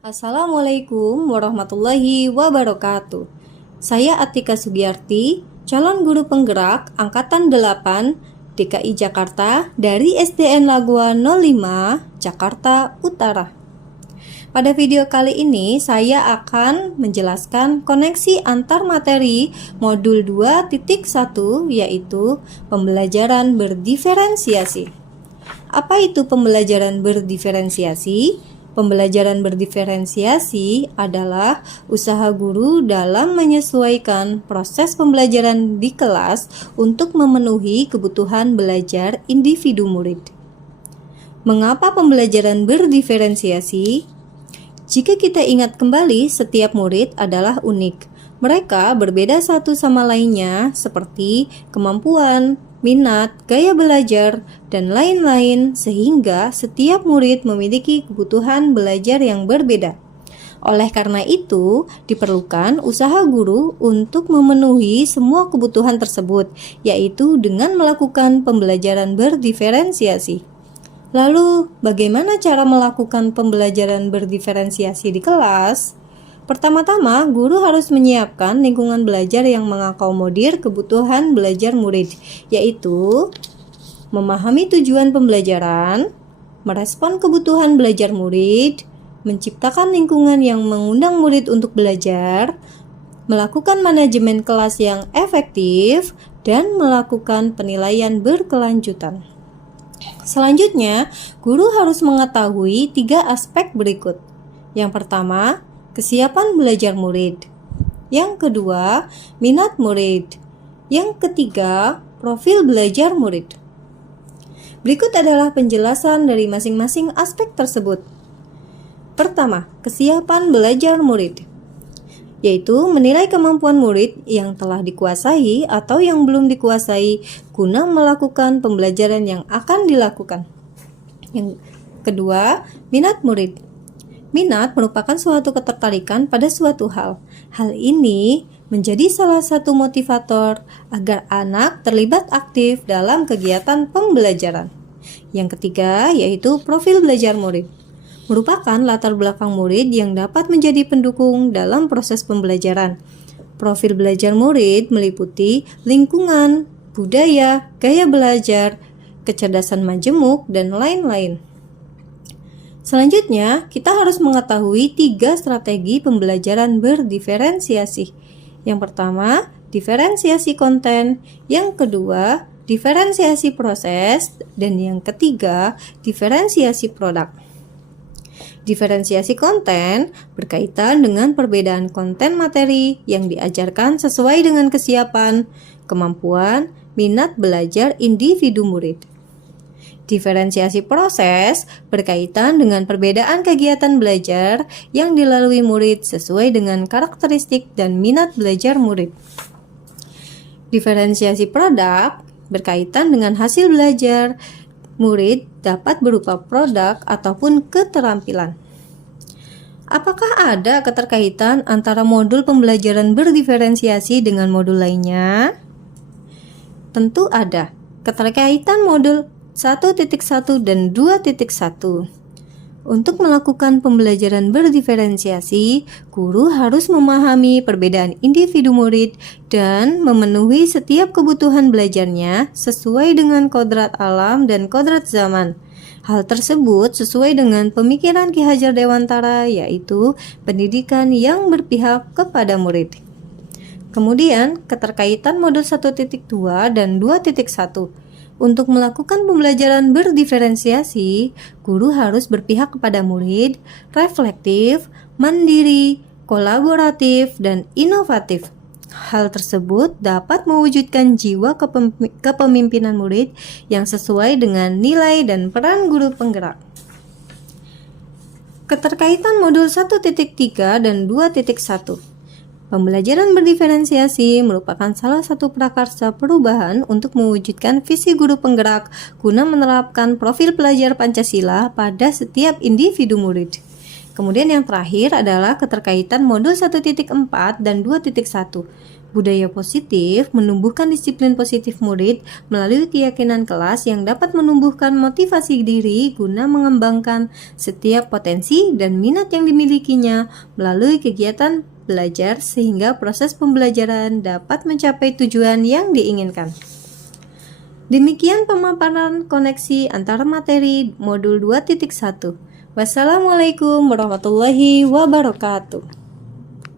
Assalamualaikum warahmatullahi wabarakatuh. Saya Atika Sugiyarti, calon guru penggerak Angkatan 8 DKI Jakarta dari SDN Lagua 05, Jakarta Utara. Pada video kali ini saya akan menjelaskan koneksi antar materi modul 2.1 yaitu pembelajaran berdiferensiasi. Apa itu pembelajaran berdiferensiasi? Pembelajaran berdiferensiasi adalah usaha guru dalam menyesuaikan proses pembelajaran di kelas untuk memenuhi kebutuhan belajar individu murid. Mengapa pembelajaran berdiferensiasi? Jika kita ingat kembali, setiap murid adalah unik. Mereka berbeda satu sama lainnya seperti kemampuan, minat, gaya belajar, dan lain-lain sehingga setiap murid memiliki kebutuhan belajar yang berbeda. Oleh karena itu, diperlukan usaha guru untuk memenuhi semua kebutuhan tersebut, yaitu dengan melakukan pembelajaran berdiferensiasi. Lalu, bagaimana cara melakukan pembelajaran berdiferensiasi di kelas? Pertama-tama, guru harus menyiapkan lingkungan belajar yang mengakomodir kebutuhan belajar murid, yaitu memahami tujuan pembelajaran, merespon kebutuhan belajar murid, menciptakan lingkungan yang mengundang murid untuk belajar, melakukan manajemen kelas yang efektif, dan melakukan penilaian berkelanjutan. Selanjutnya, guru harus mengetahui 3 aspek berikut. Yang pertama, kesiapan belajar murid. Yang kedua, minat murid. Yang ketiga, profil belajar murid. Berikut adalah penjelasan dari masing-masing aspek tersebut. Pertama, kesiapan belajar murid, yaitu menilai kemampuan murid yang telah dikuasai atau yang belum dikuasai guna melakukan pembelajaran yang akan dilakukan. Yang kedua, minat murid. Minat merupakan suatu ketertarikan pada suatu hal. Hal ini menjadi salah satu motivator agar anak terlibat aktif dalam kegiatan pembelajaran. Yang ketiga, yaitu profil belajar murid. Merupakan latar belakang murid yang dapat menjadi pendukung dalam proses pembelajaran. Profil belajar murid meliputi lingkungan, budaya, gaya belajar, kecerdasan majemuk, dan lain-lain. Selanjutnya, kita harus mengetahui 3 strategi pembelajaran berdiferensiasi. Yang pertama, diferensiasi konten. Yang kedua, diferensiasi proses. Dan yang ketiga, diferensiasi produk. Diferensiasi konten berkaitan dengan perbedaan konten materi yang diajarkan sesuai dengan kesiapan, kemampuan, minat belajar individu murid. Diferensiasi proses berkaitan dengan perbedaan kegiatan belajar yang dilalui murid sesuai dengan karakteristik dan minat belajar murid. Diferensiasi produk berkaitan dengan hasil belajar murid dapat berupa produk ataupun keterampilan. Apakah ada keterkaitan antara modul pembelajaran berdiferensiasi dengan modul lainnya? Tentu ada. Keterkaitan modul 1.1 dan 2.1. Untuk melakukan pembelajaran berdiferensiasi, guru harus memahami perbedaan individu murid dan memenuhi setiap kebutuhan belajarnya sesuai dengan kodrat alam dan kodrat zaman. Hal tersebut sesuai dengan pemikiran Ki Hajar Dewantara, yaitu pendidikan yang berpihak kepada murid. Kemudian, keterkaitan modul 1.2 dan 2.1. Untuk melakukan pembelajaran berdiferensiasi, guru harus berpihak kepada murid, reflektif, mandiri, kolaboratif, dan inovatif. Hal tersebut dapat mewujudkan jiwa kepemimpinan murid yang sesuai dengan nilai dan peran guru penggerak. Keterkaitan modul 1.3 dan 2.1. Pembelajaran berdiferensiasi merupakan salah satu prakarsa perubahan untuk mewujudkan visi guru penggerak guna menerapkan profil pelajar Pancasila pada setiap individu murid. Kemudian yang terakhir adalah keterkaitan modul 1.4 dan 2.1. Budaya positif menumbuhkan disiplin positif murid melalui keyakinan kelas yang dapat menumbuhkan motivasi diri guna mengembangkan setiap potensi dan minat yang dimilikinya melalui kegiatan belajar sehingga proses pembelajaran dapat mencapai tujuan yang diinginkan. Demikian pemaparan koneksi antara materi modul 2.1. Wassalamualaikum warahmatullahi wabarakatuh.